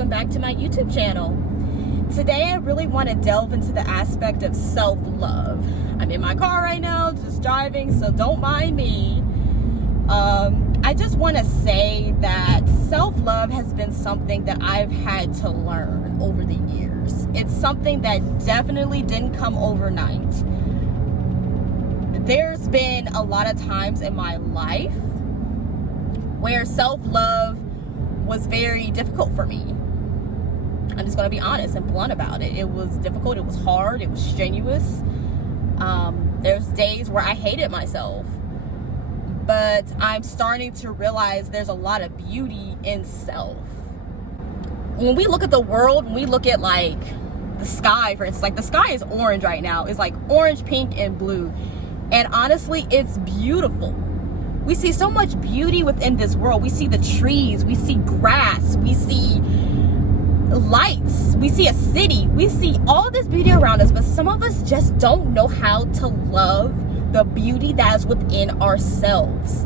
welcome back to my YouTube channel. Today I really want to delve into the aspect of self-love. I'm in my car right now, just driving, so don't mind me. I just want to say that self-love has been something that I've had to learn over the years. It's something that definitely didn't come overnight. There's been a lot of times in my life where self-love was very difficult for me. I'm just going to be honest and blunt about it. It was difficult, it was hard, it was strenuous. There's days where I hated myself. But I'm starting to realize there's a lot of beauty in self. When we look at the world, when we look at like the sky, for instance, like the sky is orange right now. It's like orange, pink, and blue. And honestly, it's beautiful. We see so much beauty within this world. We see the trees, we see grass, we see lights, we see a city, we see all this beauty around us, but some of us just don't know how to love the beauty that is within ourselves.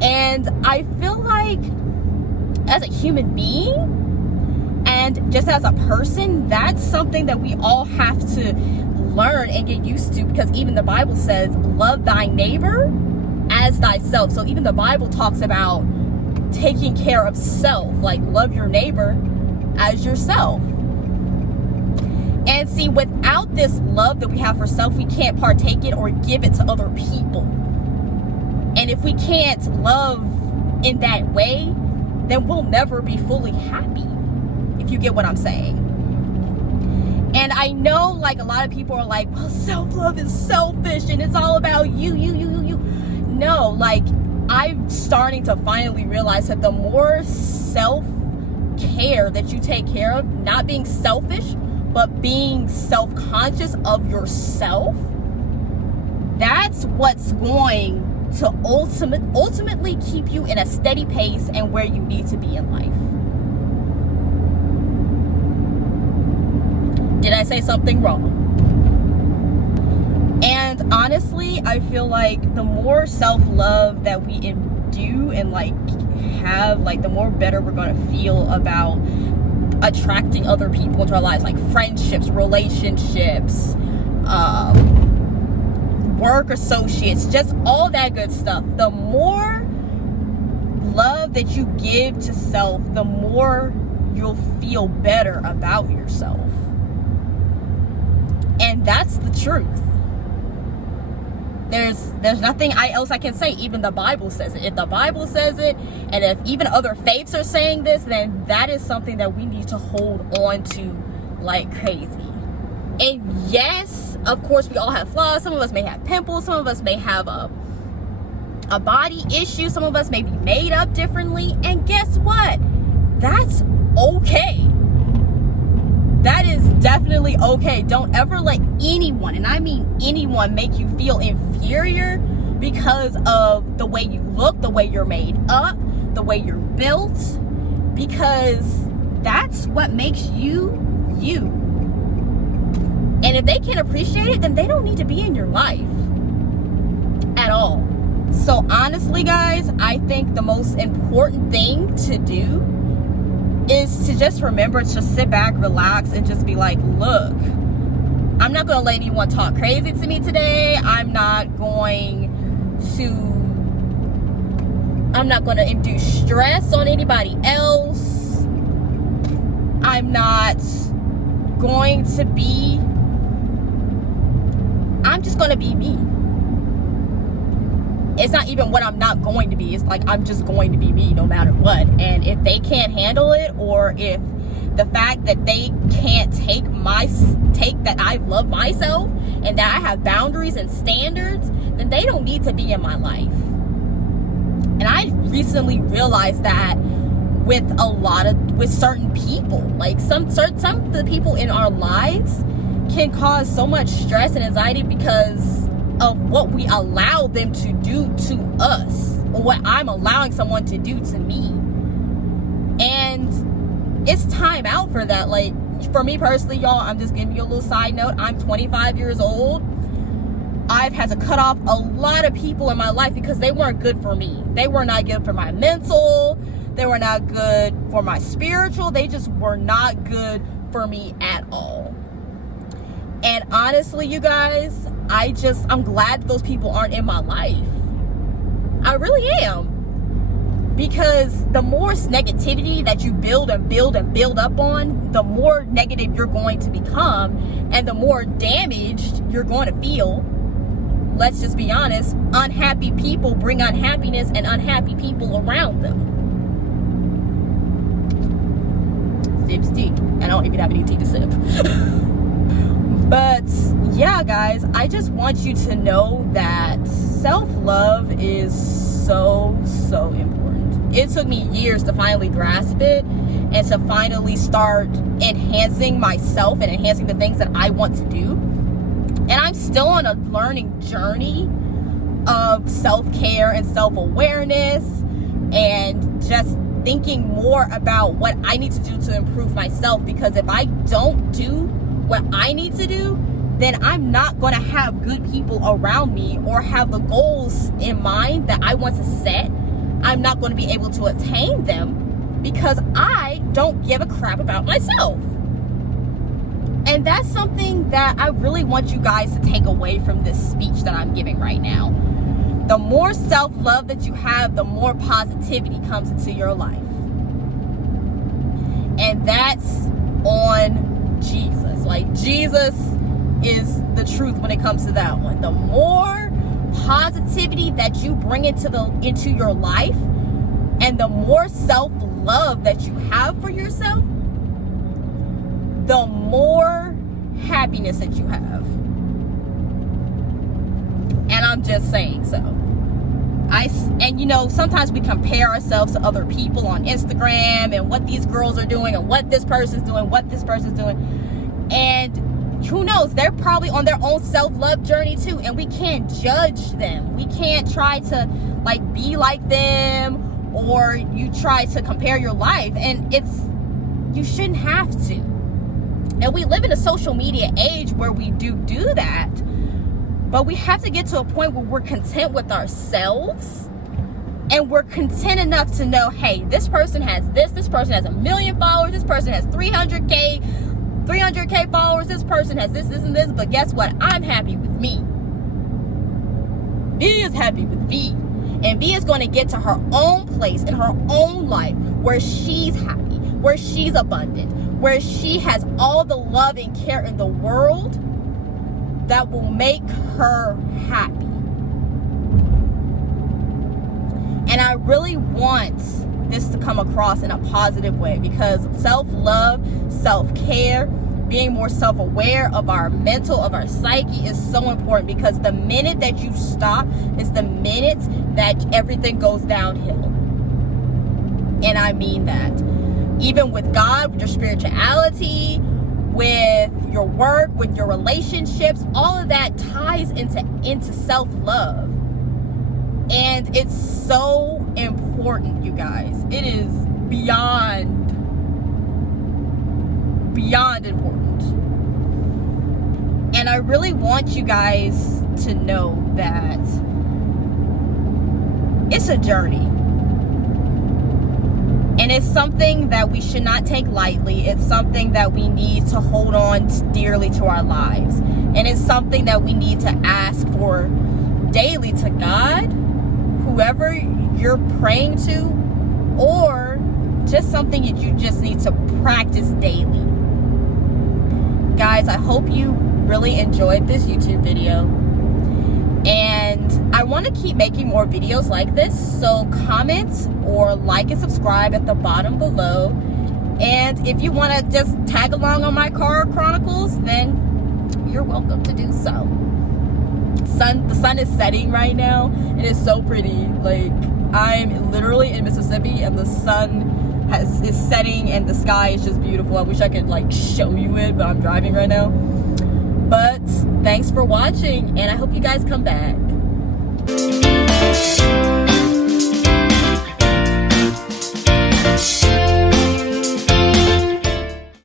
And I feel like as a human being and just as a person, that's something that we all have to learn and get used to, because even the Bible says, love thy neighbor as thyself. So even the Bible talks about taking care of self, like love your neighbor as yourself. And see, without this love that we have for self, we can't partake it or give it to other people. And if we can't love in that way, then we'll never be fully happy, if you get what I'm saying. And I know like a lot of people are like, well, self-love is selfish and it's all about you. No, like I'm starting to finally realize that the more self-care that you take care of, not being selfish, but being self-conscious of yourself, that's what's going to ultimately keep you in a steady pace and where you need to be in life. Did I say something wrong? And honestly, I feel like the more self-love that we do and like have, like the more better we're going to feel about attracting other people into our lives, like friendships, relationships, work associates, just all that good stuff. The more love that you give to self, the more you'll feel better about yourself. And that's the truth. There's nothing else I can say. Even the Bible says it. If the Bible says it, and if even other faiths are saying this, then that is something that we need to hold on to like crazy. And yes, of course, we all have flaws. Some of us may have pimples. Some of us may have a body issue. Some of us may be made up differently. And guess what? That's okay. That is definitely okay. Don't ever let anyone, and I mean anyone, make you feel inferior because of the way you look, the way you're made up, the way you're built, because that's what makes you, you. And if they can't appreciate it, then they don't need to be in your life at all. So honestly, guys, I think the most important thing to do is to just remember to sit back, relax, and just be like, look, I'm not going to let anyone talk crazy to me today. I'm not going to induce stress on anybody else. I'm just going to be me. It's not even what I'm not going to be. It's like I'm just going to be me no matter what. And if they can't handle it, or if the fact that they can't take that I love myself and that I have boundaries and standards, then they don't need to be in my life. And I recently realized that with certain people, like some of the people in our lives can cause so much stress and anxiety because of what we allow them to do to us, or what I'm allowing someone to do to me. And it's time out for that. Like for me personally, y'all, I'm just giving you a little side note. I'm 25 years old. I've had to cut off a lot of people in my life because they weren't good for me. They were not good for my mental. They were not good for my spiritual. They just were not good for me at all. And honestly, you guys, I'm glad those people aren't in my life. I really am. Because the more negativity that you build and build and build up on, the more negative you're going to become, and the more damaged you're going to feel. Let's just be honest. Unhappy people bring unhappiness and unhappy people around them. Sip's tea. And I don't even have any tea to sip. But yeah, guys, I just want you to know that self-love is so important. It took me years to finally grasp it and to finally start enhancing myself and enhancing the things that I want to do. And I'm still on a learning journey of self-care and self-awareness and just thinking more about what I need to do to improve myself. Because if I don't do what I need to do, then I'm not going to have good people around me or have the goals in mind that I want to set. I'm not going to be able to attain them because I don't give a crap about myself. And that's something that I really want you guys to take away from this speech that I'm giving right now. The more self-love that you have, the more positivity comes into your life. And that's on Jesus. Like, Jesus is the truth when it comes to that one. The more positivity that you bring into your life, and the more self-love that you have for yourself, the more happiness that you have. And I'm just saying so. And you know, sometimes we compare ourselves to other people on Instagram and what these girls are doing and what this person's doing, and who knows, they're probably on their own self-love journey too, and we can't judge them. We can't try to like be like them, or you try to compare your life, and you shouldn't have to. And we live in a social media age where we do that, but we have to get to a point where we're content with ourselves, and we're content enough to know, hey, this person has this person has 1 million followers, this person has 300K followers, this person has this and this, but guess what? I'm happy with me. V is happy with V. And V is going to get to her own place in her own life where she's happy, where she's abundant, where she has all the love and care in the world that will make her happy. And I really want this to come across in a positive way, because self-love, self-care, being more self-aware of our mental, of our psyche is so important, because the minute that you stop is the minute that everything goes downhill. And I mean that. Even with God, with your spirituality, with your work, with your relationships, all of that ties into self-love. And it's so important, you guys. It is beyond important. And I really want you guys to know that it's a journey. And it's something that we should not take lightly. It's something that we need to hold on dearly to our lives. And it's something that we need to ask for daily to God, whoever you're praying to, or just something that you just need to practice daily. Guys, I hope you really enjoyed this YouTube video. And I want to keep making more videos like this, so comment or like and subscribe at the bottom below. And if you want to just tag along on my car chronicles, then you're welcome to do so. The sun is setting right now. It is so pretty. Like, I'm literally in Mississippi and the sun is setting and the sky is just beautiful. I wish I could like show you it, but I'm driving right now. But thanks for watching, and I hope you guys come back.